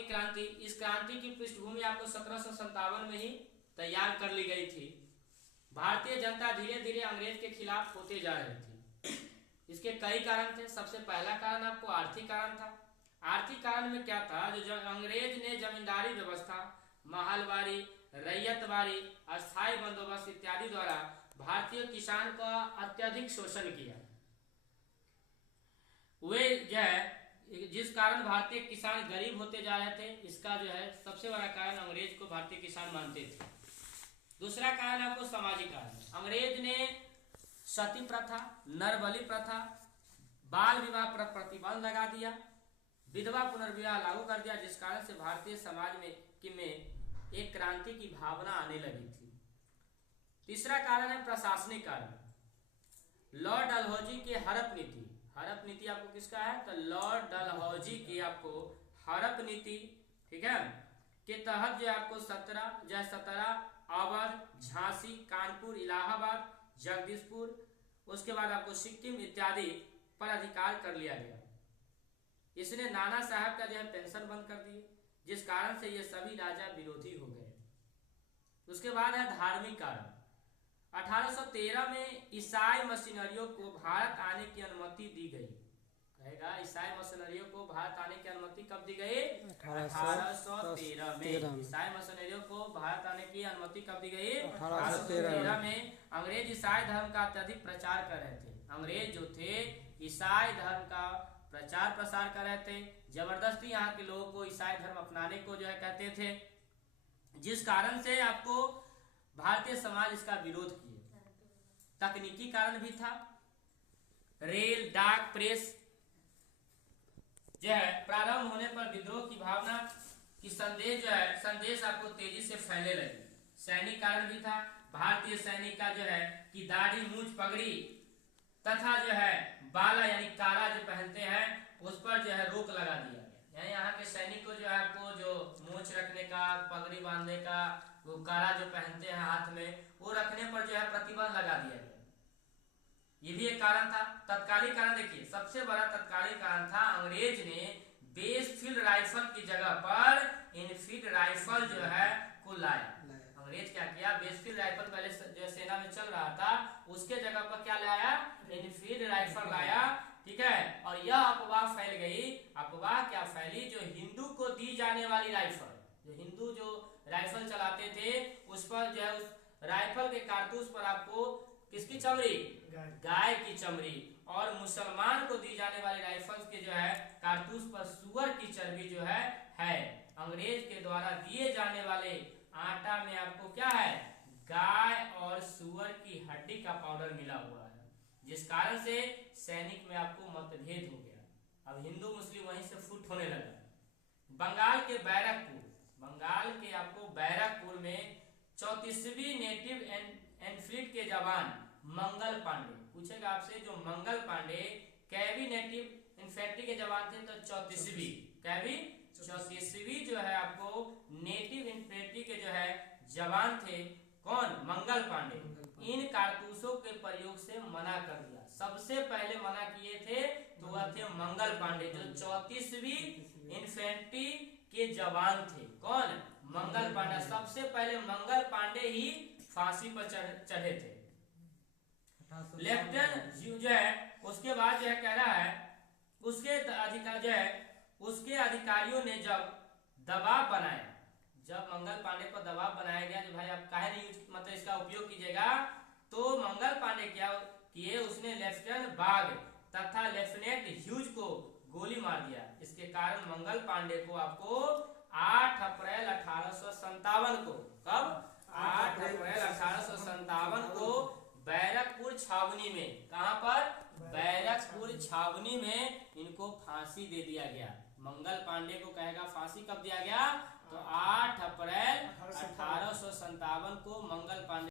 की क्रांति, इस क्रांति की पृष्ठभूमि आपको 1757 में ही तैयार कर ली गई थी। भारतीय जनता धीरे धीरे अंग्रेज के खिलाफ होते जा रही थी। इसके कई कारण थे। सबसे पहला कारण आपको आर्थिक कारण था। आर्थिक कारण में क्या था, जो अंग्रेज ने जमींदारी व्यवस्था, महलवारी, रैयतवारी, अस्थायी बंदोबस्त इत्यादि द्वारा भारतीय किसान का अत्यधिक शोषण किया। वे जो है जिस कारण भारतीय किसान गरीब होते जा रहे थे, इसका जो है सबसे बड़ा कारण अंग्रेज को भारतीय किसान मानते थे। दूसरा कारण आपको सामाजिक कारण। अंग्रेज ने सती प्रथा, नरबलि प्रथा, बाल विवाह पर प्रतिबंध लगा दिया, विधवा पुनर्विवाह लागू कर दिया, जिस कारण से भारतीय समाज में एक क्रांति की भावना आने लगी थी। तीसरा कारण है प्रशासनिक कारण। लॉर्ड डलहौजी की हड़प नीति। हड़प नीति आपको किसका है, तो लॉर्ड डलहौजी की आपको हड़प नीति, ठीक है, के तहत जो आपको 17 अवध, झांसी, कानपुर, इलाहाबाद, जगदीशपुर, उसके बाद आपको सिक्किम इत्यादि पर अधिकार कर लिया गया। इसने नाना साहब का जो है पेंशन बंद कर दिए, जिस कारण से ये सभी राजा विरोधी हो गए। उसके बाद है धार्मिक कारण। 1813 में ईसाई मिशनरियों को भारत आने की अनुमति दी गई। कहेगा ईसाई मिशनरियों को भारत आने की अनुमति कब दी गई, 1813 में। ईसाई मिशनरियों को भारत आने की अनुमति कब दी गई, 1813 में। अंग्रेज ईसाई धर्म का अत्यधिक प्रचार कर रहे थे। अंग्रेज जो थे ईसाई धर्म का प्रचार प्रसार कर रहे थे, जबरदस्ती यहाँ के लोगों को ईसाई धर्म अपनाने को जो है कहते थे, जिस कारण से आपको भारतीय समाज इसका विरोध किए। तकनीकी कारण भी था। रेल, डाक, प्रेस जो है प्रारंभ होने पर विद्रोह की भावना की संदेश आपको तेजी से फैलने लगी। सैनिक कारण भी था। भारतीय सैनिक का जो है कि दाढ़ी, मूंछ, पगड़ी तथा जो है बाला यानी काला जो पहनते हैं, उस पर जो है रोक लगा दिया गया। यानी यहाँ के सैनिक को जो है आपको जो मूंछ रखने का, पगड़ी बांधने का, वो काला जो पहनते हैं हाथ में, वो रखने पर जो है प्रतिबंध लगा दिया गया। ये भी एक कारण था। तत्कालीन कारण देखिए, सबसे बड़ा तत्कालीन कारण था अंग्रेज ने बेसफील्ड राइफल की जगह पर इनफील्ड राइफल जो है को लाया। अंग्रेज क्या किया, बेसफील्ड राइफल पहले जो सेना में चल रहा था, उसके जगह पर क्या लाया, इनफील्ड राइफल लाया, ठीक है। और यह अफवाह फैल गई। अफवाह क्या फैली, जो हिंदू को दी जाने वाली राइफल, जो हिंदू जो राइफल चलाते थे, उस पर जो है उस राइफल के कारतूस पर आपको किसकी चमड़ी, गाय की चमड़ी, और मुसलमान को दी जाने वाली राइफल्स के जो है कारतूस पर सुअर की चर्बी जो है। अंग्रेज के द्वारा दिए जाने वाले आटा में आपको क्या है, गाय और सुअर की हड्डी का पाउडर मिला हुआ है, जिस कारण से सैनिक में आपको मतभेद हो गया। अब हिंदू मुस्लिम वहीं से फुट होने लगा। बंगाल के आपको बैरकपुर में 34वीं नेटिव एनफील्ड के जवान मंगल पांडे, पूछेगा आपसे, जो मंगल पांडे कैवी नेटिव इन्फेंट्री के जवान थे, तो 34वीं जो है आपको नेटिव इन्फेंट्री के जो है जवान थे। कौन, मंगल पांडे। इन कारतूसों के प्रयोग से मना कर दिया। सबसे पहले मना किए थे तो वह थे मंगल पांडे, जो 34वीं इन्फेंट्री के जवान थे। कौन, मंगल पांडे। सबसे पहले मंगल पांडे ही फांसी पर चढ़े थे। लेफ्टिनेंट जो है उसके बाद जो है कह रहा है, उसके अधिकारियों ने जब दबाव बनाया, जब मंगल पांडे पर दबाव बनाया गया कि भाई आप काहे नहीं मतलब इसका उपयोग कीजिएगा, तो मंगल पांडे क्या किए, उसने लेफ्टिनेंट बाग तथा लेफ्टिनेंट ह्यूज को गोली मार दिया। इसके कारण मंगल पांडे को आपको 8 अप्रैल 1857 को, कब, 8 अप्रैल 1857 को बैरकपुर छावनी में, कहां पर, बैरकपुर छावनी में इनको फांसी दे दिया गया। मंगल पांडे को कहेगा फांसी कब दिया गया, तो 8 अप्रैल 1857 को मंगल पांडे